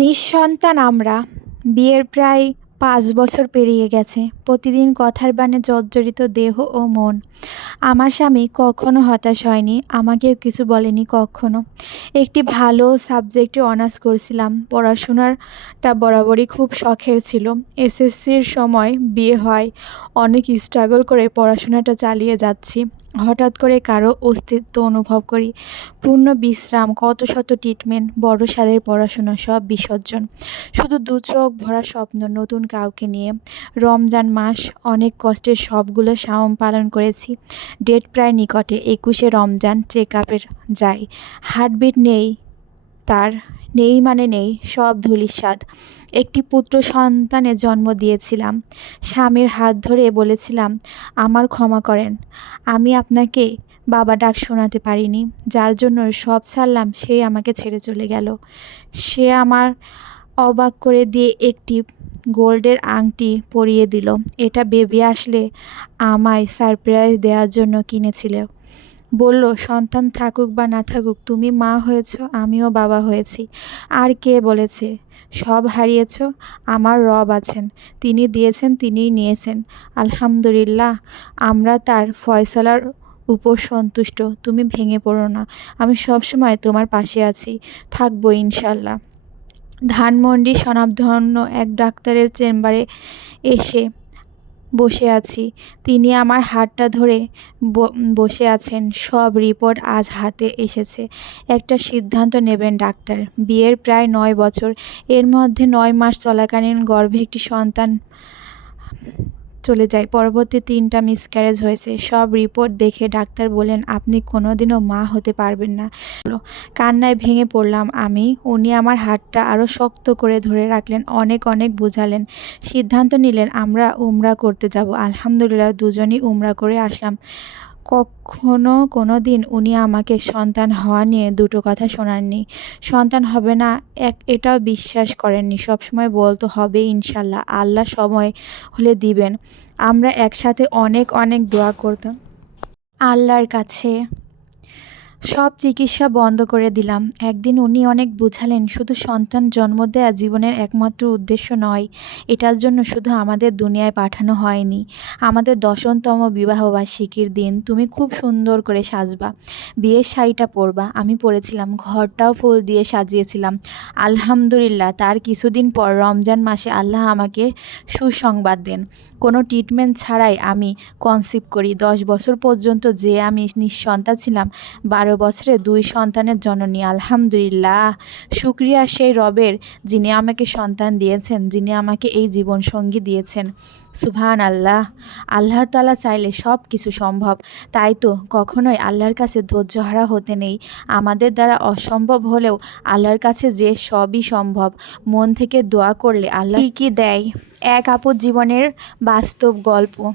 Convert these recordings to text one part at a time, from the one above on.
নিঃসন্তান আমরা। বিয়ের প্রায় পাঁচ বছর পেরিয়ে গেছে। প্রতিদিন কথার বাণে জর্জরিত দেহ ও মন। আমার স্বামী কখনো হতাশ হয়নি, আমাকেও কিছু বলেনি কখনো। একটি ভালো সাবজেক্টে অনার্স করছিলাম। পড়াশোনাটা বরাবরই খুব শখের ছিল। এসএসসির সময় বিয়ে হয়, অনেক স্ট্রাগল করে পড়াশোনাটা চালিয়ে যাচ্ছি। হঠাৎ করে কারও অস্তিত্ব অনুভব করি। পূর্ণ বিশ্রাম, কত শত ট্রিটমেন্ট বড় সাদের পড়াশোনা, সব বিসর্জন। শুধু দু চোখ ভরা স্বপ্ন নতুন কাউকে নিয়ে। রমজান মাস, অনেক কষ্টের সবগুলো সাওম পালন করেছি। ডেট প্রায় নিকটে, একুশে রমজান চেক আপের যাই। হার্টবিট নেই তার নেই মানে নেই, সব ধূলিসাৎ। একটি পুত্র সন্তানের জন্ম দিয়েছিলাম। স্বামীর হাত ধরে বলেছিলাম, আমার ক্ষমা করেন। আমি আপনাকে বাবা ডাক শোনাতে পারিনি। যার জন্য সব ছাড়লাম, সে আমাকে ছেড়ে চলে গেল। সে আমার অবাক করে দিয়ে একটি গোল্ডের আংটি পরিয়ে দিল। এটা বেবি আসলে আমায় সারপ্রাইজ দেওয়ার জন্য কিনেছিল। বলল, সন্তান থাকুক বা না থাকুক, তুমি মা হয়েছ, আমিও বাবা হয়েছি। আর কে বলেছে? সব হারিয়েছ, আমার রব আছেন। তিনি দিয়েছেন, তিনিই নিয়েছেন। আলহামদুলিল্লাহ, আমরা তার ফয়সলার উপর সন্তুষ্ট। তুমি ভেঙে পড়ো না। আমি সবসময় তোমার পাশে আছি। থাকব ইনশাল্লাহ ধানমন্ডি স্বনামধন্য এক ডাক্তারের চেম্বারে এসে বসে আছি। তিনি আমার হাতটা ধরে বসে আছেন। সব রিপোর্ট আজ হাতে এসেছে। একটা সিদ্ধান্ত নেবেন, ডাক্তার। বিয়ের প্রায় নয় বছর। এর মধ্যে নয় মাস চলাকালীন গর্ভে একটি সন্তান চলে যায়। পরবর্তী তিনটা মিসক্যারেজ হয়েছে। সব রিপোর্ট দেখে ডাক্তার বলেন আপনি কোনোদিনও মা হতে পারবেন না। কান্নায় ভেঙে পড়লাম আমি। উনি আমার হাতটা আরও শক্ত করে ধরে রাখলেন, অনেক অনেক বোঝালেন। সিদ্ধান্ত নিলেন, আমরা উমরা করতে যাব। আলহামদুলিল্লাহ, দুজনই উমরা করে আসলাম। কখনো কোনো দিন উনি আমাকে সন্তান হওয়া নিয়ে দুটো কথা শোনাননি। সন্তান হবে না, এক এটাও বিশ্বাস করেননি। সবসময় বলতো হবে, ইনশাল্লাহ, আল্লাহ সময় হলে দিবেন। আমরা একসাথে অনেক অনেক দোয়া করতাম। আল্লাহর কাছে সব চিকিৎসা বন্ধ করে দিলাম। একদিন উনি অনেক বুঝালেন, শুধু সন্তান জন্ম দেওয়া জীবনের একমাত্র উদ্দেশ্য নয়, এটার জন্য শুধু আমাদের দুনিয়ায় পাঠানো হয়নি। আমাদের দশমতম বিবাহবার্ষিকীর দিন, তুমি খুব সুন্দর করে সাজবা। বিয়ের শাড়িটা পরবা। আমি পরেছিলাম, ঘরটাও ফুল দিয়ে সাজিয়েছিলাম। আলহামদুলিল্লাহ, তার কিছুদিন পর রমজান মাসে আল্লাহ আমাকে সুসংবাদ দেন। কোনো ট্রিটমেন্ট ছাড়াই আমি কনসিভ করি। দশ বছর পর্যন্ত যে আমি নিঃসন্তান ছিলাম, বারো বছরে দুই সন্তানের জননী, আলহামদুলিল্লাহ। শুক্রিয়া সেই রবের যিনি আমাকে সন্তান দিয়েছেন, যিনি আমাকে এই জীবনসঙ্গী দিয়েছেন। সুবহান আল্লাহ আল্লাহ তালা চাইলে সব কিছু সম্ভব। তাই তো কখনোই আল্লাহর কাছে ধৈর্যহারা হতে নেই। আমাদের দ্বারা অসম্ভব হলেও আল্লাহর কাছে যে সবই সম্ভব। মন থেকে দোয়া করলে আল্লাহ কী কী দেয়। এক আপুর জীবনের বাস্তব গল্প।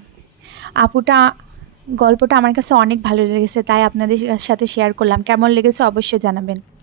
আপুটা গল্পটা আমার কাছে অনেক ভালো লেগেছে, তাই আপনাদের সাথে শেয়ার করলাম। কেমন লেগেছে অবশ্যই জানাবেন।